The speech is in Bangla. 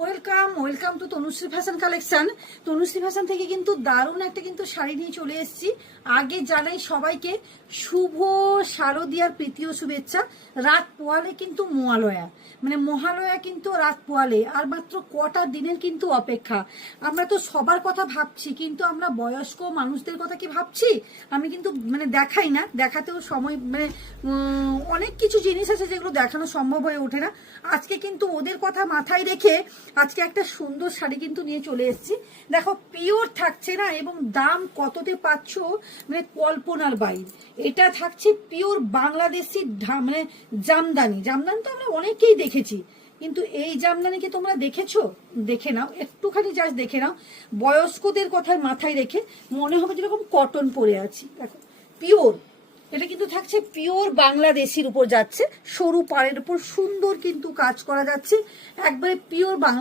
Welcome welcome to Tanushree fashion collection. Tanushree fashion থেকে কিন্তু দারুণ একটা কিন্তু শাড়ি নিয়ে চলে এসেছি। আগে জানাই সবাইকে শুভ শারদীয়ার প্রীতি ও শুভেচ্ছা। রাত পোয়ালে কিন্তু মহালয়া, মানে মহালয়া কিন্তু রাত পোয়ালে, আর মাত্র কটা দিনের কিন্তু অপেক্ষা। আমরা তো সবার কথা ভাবছি, কিন্তু আমরা বয়স্ক মানুষদের কথা কি ভাবছি? আমি কিন্তু মানে দেখাই না, দেখাতেও সময় মানে অনেক কিছু জিনিস আছে যেগুলো দেখানো সম্ভব হয়ে ওঠে না। আজকে কিন্তু ওদের কথা মাথায় রেখে আজকে একটা সুন্দর শাড়ি কিন্তু নিয়ে চলে এসেছি। দেখো পিওর থাকছে না, এবং দাম কততে পাচ্ছ মানে কল্পনার বাইরে। এটা থাকছে পিওর বাংলাদেশি মানে জামদানি। জামদানি তো আমরা অনেকেই দেখেছি, কিন্তু এই জামদানিকে তোমরা দেখেছো? দেখে নাও, একটুখানি জাস্ট দেখে নাও। বয়স্কদের কথায় মাথায় রেখে মনে হবে যেরকম কটন পরে আছি। দেখো পিওর, এটা কিন্তু থাকছে পিওর বাংলাদেশির উপর যাচ্ছে, সরু পাড়ের উপর সুন্দর কিন্তু কাজ করা যাচ্ছে, একবারে পিওর বাংলা।